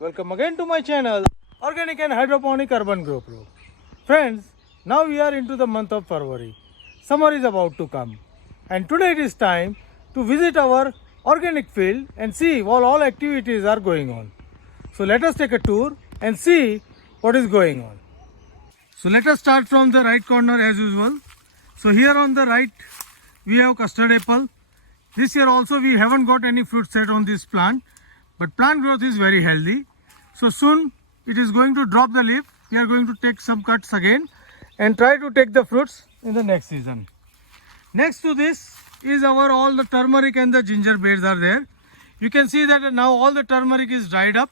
Welcome again to my channel, Organic and Hydroponic Urban Grow Pro. Friends, now we are into the month of February. Summer is about to come, and today it is time to visit our organic field and see what all activities are going on. So let us take a tour and see what is going on. So let us start from the right corner as usual. So here on the right we have custard apple. This year also we haven't got any fruit set on this plant, but plant growth is very healthy. So soon it is going to drop the leaf. We are going to take some cuts again and try to take the fruits in the next season. Next to this is our all the turmeric and the ginger beds are there. You can see that now all the turmeric is dried up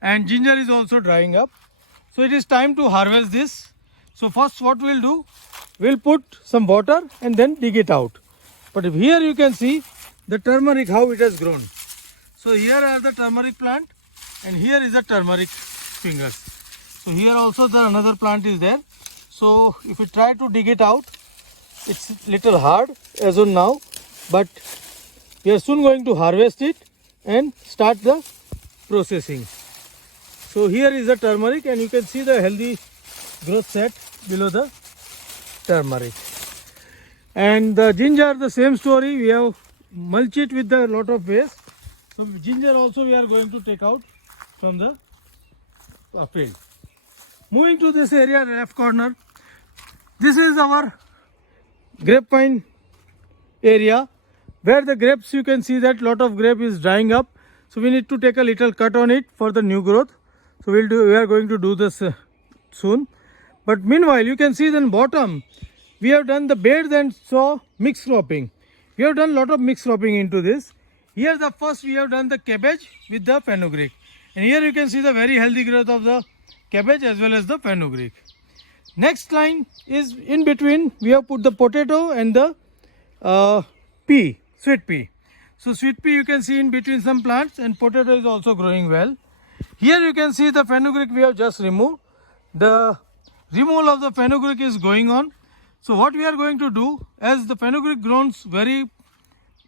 and ginger is also drying up. So it is time to harvest this. So first what we'll do, we'll put some water and then dig it out. But if here you can see the turmeric how it has grown. So here are the turmeric plant and here is the turmeric fingers. So here also the another plant is there. So if we try to dig it out, it's little hard as of now, but we are soon going to harvest it and start the processing. So here is the turmeric and you can see the healthy growth set below the turmeric. And the ginger, the same story, we have mulched it with a lot of waste. So ginger also we are going to take out from the field. Moving to this area, left corner, this is our grapevine area where the grapes, you can see that lot of grape is drying up. So we need to take a little cut on it for the new growth. So we are going to do this soon. But meanwhile, you can see then bottom, we have done the beds and so mixed cropping. We have done a lot of mixed cropping into this. Here the first we have done the cabbage with the fenugreek. And here you can see the very healthy growth of the cabbage as well as the fenugreek. Next line is in between, we have put the potato and the pea, sweet pea. So sweet pea you can see in between some plants and potato is also growing well. Here you can see the fenugreek we have just removed. The removal of the fenugreek is going on. So what we are going to do, as the fenugreek grows very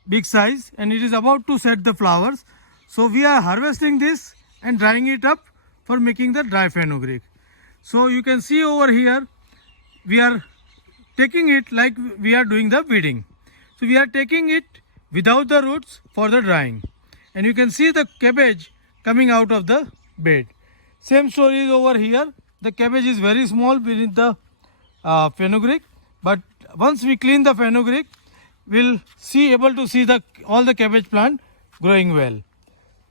big size and it is about to set the flowers. So we are harvesting this and drying it up for making the dry fenugreek. So you can see over here, we are taking it like we are doing the weeding. So we are taking it without the roots for the drying. And you can see the cabbage coming out of the bed. Same story is over here. The cabbage is very small beneath the fenugreek. But once we clean the fenugreek, we'll able to see all the cabbage plant growing well.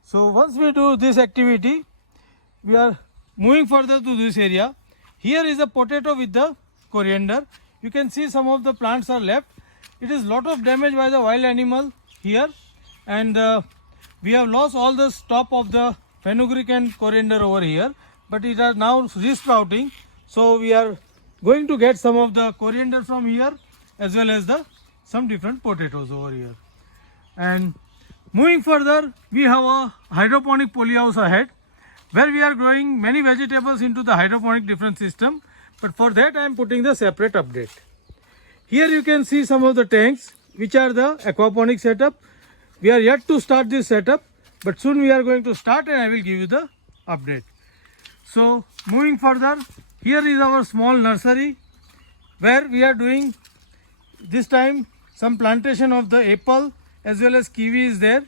So once we do this activity, we are moving further to this area. Here is a potato with the coriander. You can see some of the plants are left. It is lot of damage by the wild animal here, and we have lost all the top of the fenugreek and coriander over here, but it are now resprouting. So we are going to get some of the coriander from here as well as some different potatoes over here. And moving further, we have a hydroponic polyhouse ahead where we are growing many vegetables into the hydroponic different system, but for that I am putting the separate update. Here you can see some of the tanks which are the aquaponic setup. We are yet to start this setup, but soon we are going to start and I will give you the update. So moving further, here is our small nursery where we are doing this time some plantation of the apple as well as kiwi is there.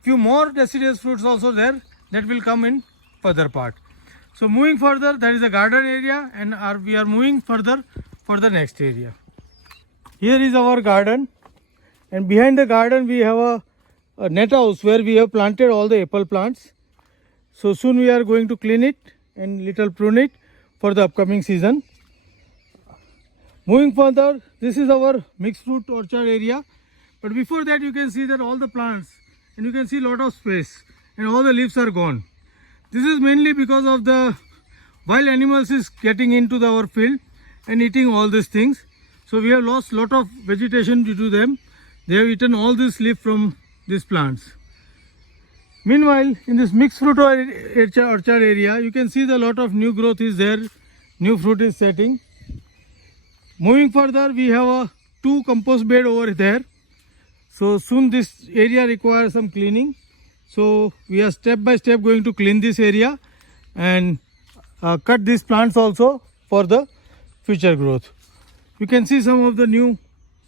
Few more deciduous fruits also there that will come in further part. So moving further, there is a garden area and we are moving further for the next area. Here is our garden and behind the garden we have a net house where we have planted all the apple plants. So soon we are going to clean it and little prune it for the upcoming season. Moving further, this is our mixed fruit orchard area. But before that you can see that all the plants and you can see lot of space and all the leaves are gone. This is mainly because of the wild animals is getting into our field and eating all these things. So we have lost lot of vegetation due to them. They have eaten all this leaf from these plants. Meanwhile, in this mixed fruit orchard area, you can see the lot of new growth is there. New fruit is setting. Moving further, we have two compost bed over there. So soon this area requires some cleaning. So we are step by step going to clean this area and cut these plants also for the future growth. You can see some of the new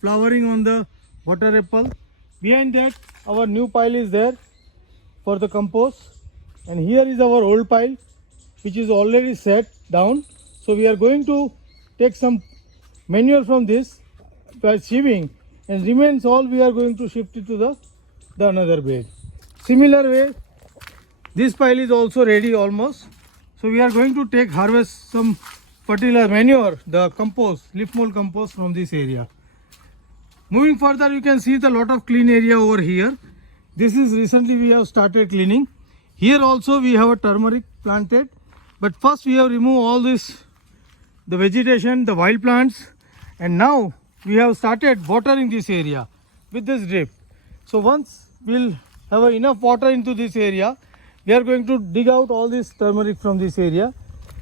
flowering on the water apple. Behind that our new pile is there for the compost, and here is our old pile which is already set down. So we are going to take some manure from this by sieving, and remains all we are going to shift it to the another bed. Similar way, this pile is also ready almost. So we are going to harvest some fertilizer manure, the compost, leaf mold compost from this area. Moving further, you can see the lot of clean area over here. This is recently we have started cleaning. Here also we have a turmeric planted, but first we have removed all this, the vegetation, the wild plants, and now we have started watering this area with this drip. So once we'll have enough water into this area, we are going to dig out all this turmeric from this area.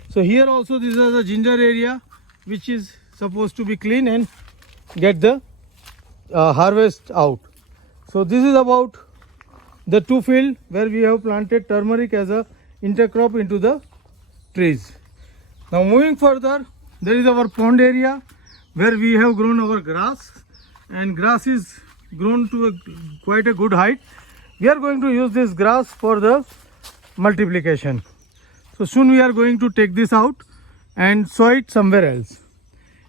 So here also this is the ginger area which is supposed to be clean and get the harvest out. So this is about the two field where we have planted turmeric as a intercrop into the trees. Now moving further, there is our pond area where we have grown our grass, and grass is grown to quite a good height. We are going to use this grass for the multiplication. So soon we are going to take this out and sow it somewhere else.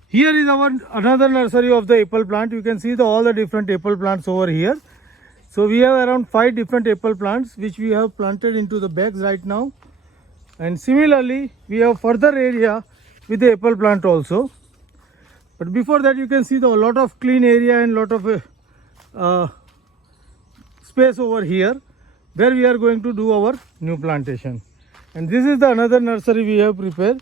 Here is our another nursery of the apple plant. You can see all the different apple plants over here. So we have around 5 different apple plants which we have planted into the bags right now. And similarly, we have further area with the apple plant also. But before that, you can see a lot of clean area and lot of space over here where we are going to do our new plantation. And this is the another nursery we have prepared.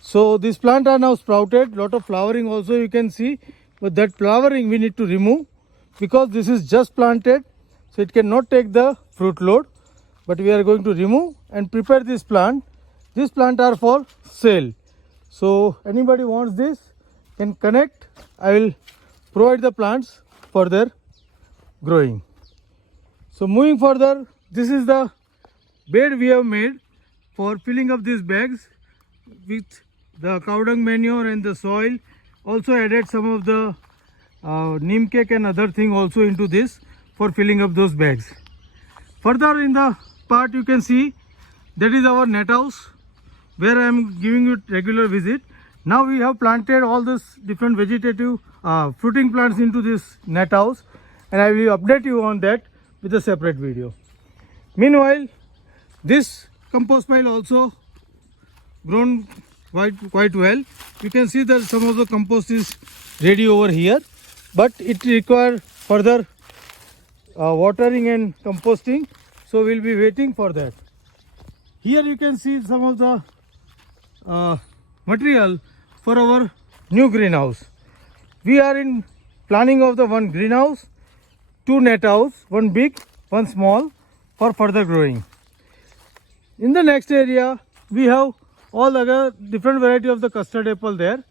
So these plants are now sprouted, lot of flowering also you can see, but that flowering we need to remove because this is just planted, so it cannot take the fruit load. But we are going to remove and prepare this plant. These plants are for sale. So anybody wants this can connect. I will provide the plants for their growing. So moving further, this is the bed we have made for filling up these bags with the cow dung manure and the soil. Also added some of the neem cake and other thing also into this for filling up those bags. Further in the part you can see that is our net house where I am giving you regular visit. Now we have planted all this different vegetative fruiting plants into this net house, and I will update you on that with a separate video. Meanwhile, this compost pile also grown quite well. You can see that some of the compost is ready over here, but it requires further watering and composting, so we'll be waiting for that. Here you can see some of the material for our new greenhouse. We are in planning of the one greenhouse, 2 net house, one big, one small for further growing. In the next area we have all other different variety of the custard apple there.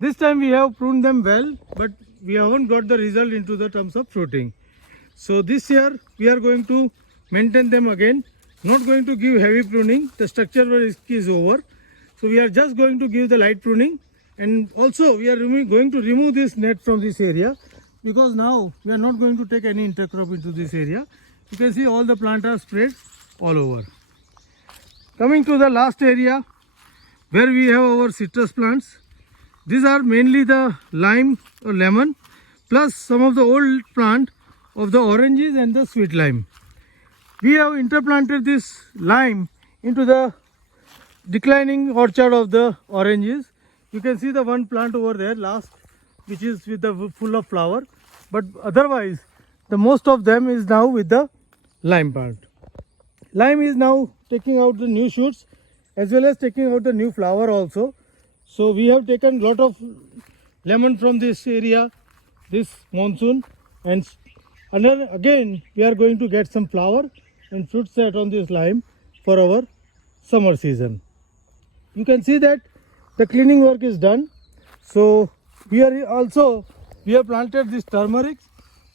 This time we have pruned them well, but we haven't got the result into the terms of fruiting. So this year we are going to maintain them again, not going to give heavy pruning. The structural risk is over, so we are just going to give the light pruning, and also we are going to remove this net from this area because now we are not going to take any intercrop into this area. You can see all the plants are spread all over. Coming to the last area where we have our citrus plants. These are mainly the lime or lemon plus some of the old plant of the oranges and the sweet lime. We have interplanted this lime into the declining orchard of the oranges. You can see the one plant over there last which is with the full of flower, but otherwise the most of them is now with the lime plant. Lime is now taking out the new shoots as well as taking out the new flower also. So we have taken lot of lemon from this area this monsoon, and again we are going to get some flower and fruit set on this lime for our summer season. You can see that the cleaning work is done. So we have planted this turmeric.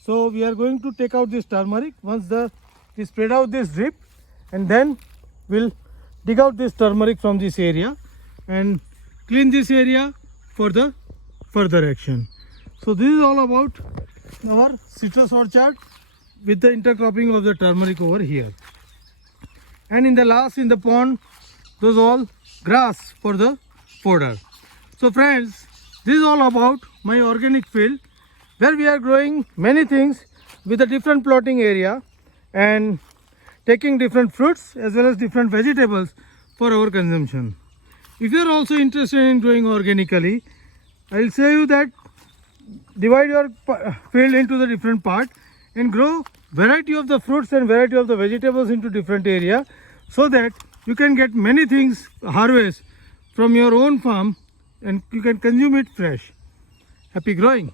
So we are going to take out this turmeric once the we spread out this drip, and then we'll dig out this turmeric from this area and clean this area for the further action. So this is all about our citrus orchard with the intercropping of the turmeric over here. And in the last, in the pond, those all grass for the fodder. So friends, this is all about my organic field where we are growing many things with a different plotting area and taking different fruits as well as different vegetables for our consumption. If you are also interested in growing organically, I will say you that divide your field into the different part and grow variety of the fruits and variety of the vegetables into different area, so that you can get many things harvest from your own farm and you can consume it fresh. Happy growing!